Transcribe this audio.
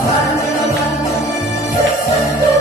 Thank you.